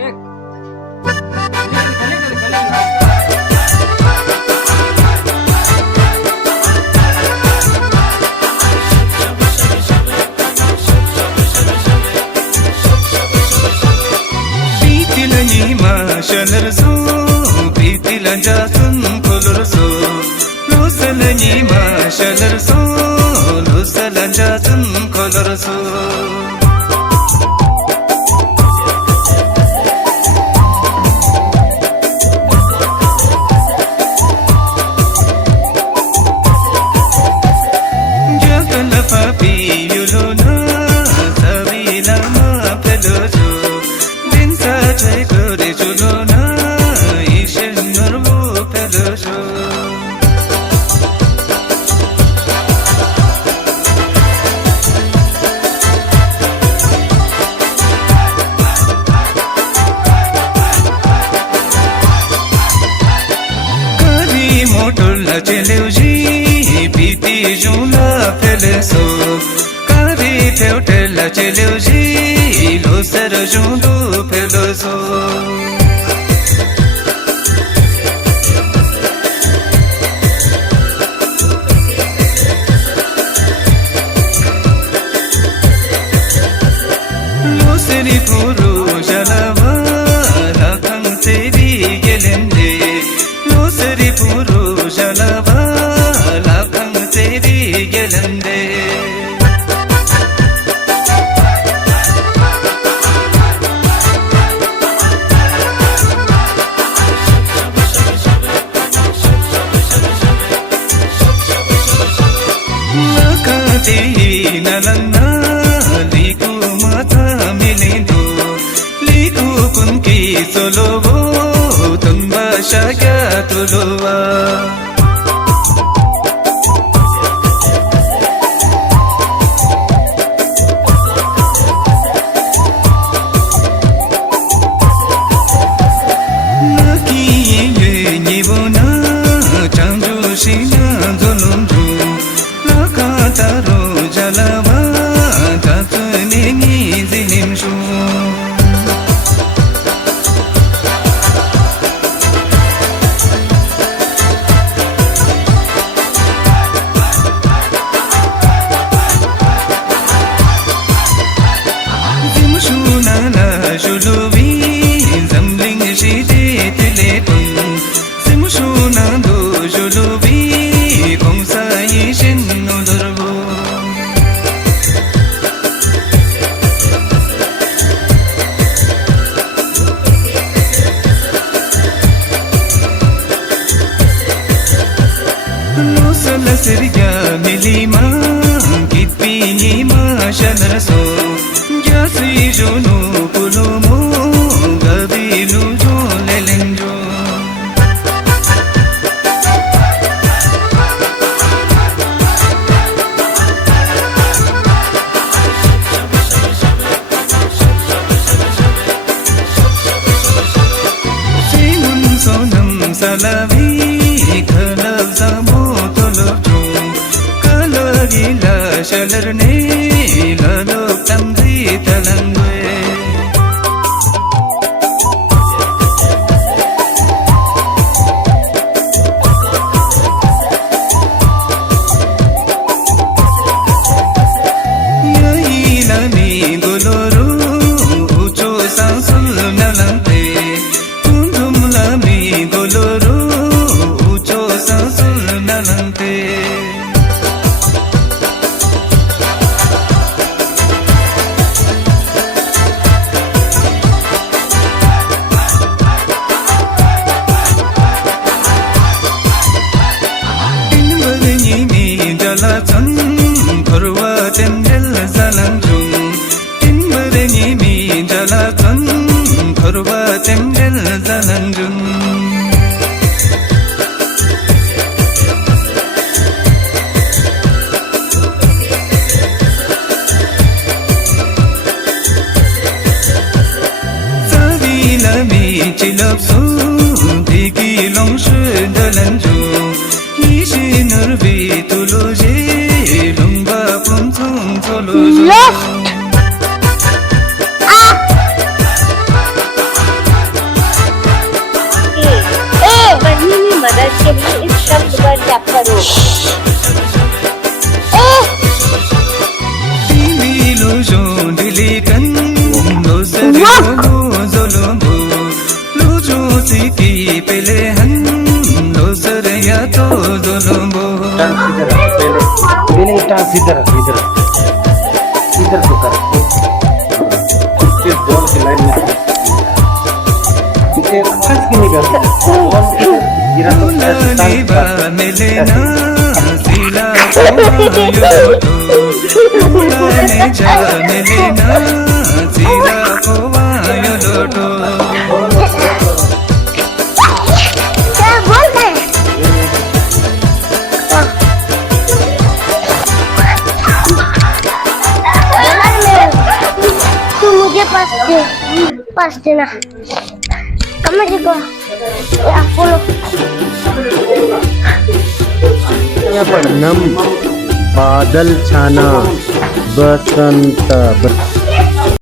एक खाली कर खाली Shalarso, pitila jatun kolorso. Lusalani ma shalarso, lusala jatun kolorso. Jagala papi yulona, sabila ma pelojo. Binsa chai kore chulona, ishen narvo pelojo. Kari motola cheleuji, piti jula peleso. Kari teutela cheleuji, lo ser jundu peloso. Lo seri puru jalava, lakang teri gelende. Lo seri puru jalava, lakang teri gelende. Lakati nalana, liku mata milindo. Liku kunki solovo, tumba shaka tulova. Nibona chanju shina dolunju lakataro jalava tatne ni zilimshu zimshuna la julubi zamling shide telepon zimshuna do julubi komsa yishin nudurbo Lusala sirja milima kipini ma shalarso jasi junu pulumo gabilu jo lelenjo Shimun sonam salavi khalab samo tolobjo kalagila shalarne lalok tamri talangwe Yailami goloru ucho sansul nalante Tundumlami goloru ucho sansul nalante Inbagni jalatan korwa tendel zalanjung Inbagni jalatan korwa tendel zalanjung Savilami chilapsu diki longshi dalanju Ishi nurvi tuloje lumba puntung tolojo क्या करूं? पहले stance इधर को कर ball की line में फंस के नहीं करते बॉल गिरा तो क्या बोल रहे हैं? तू मुझे पास देना कमरे को आपको नम बादल छाना बसंत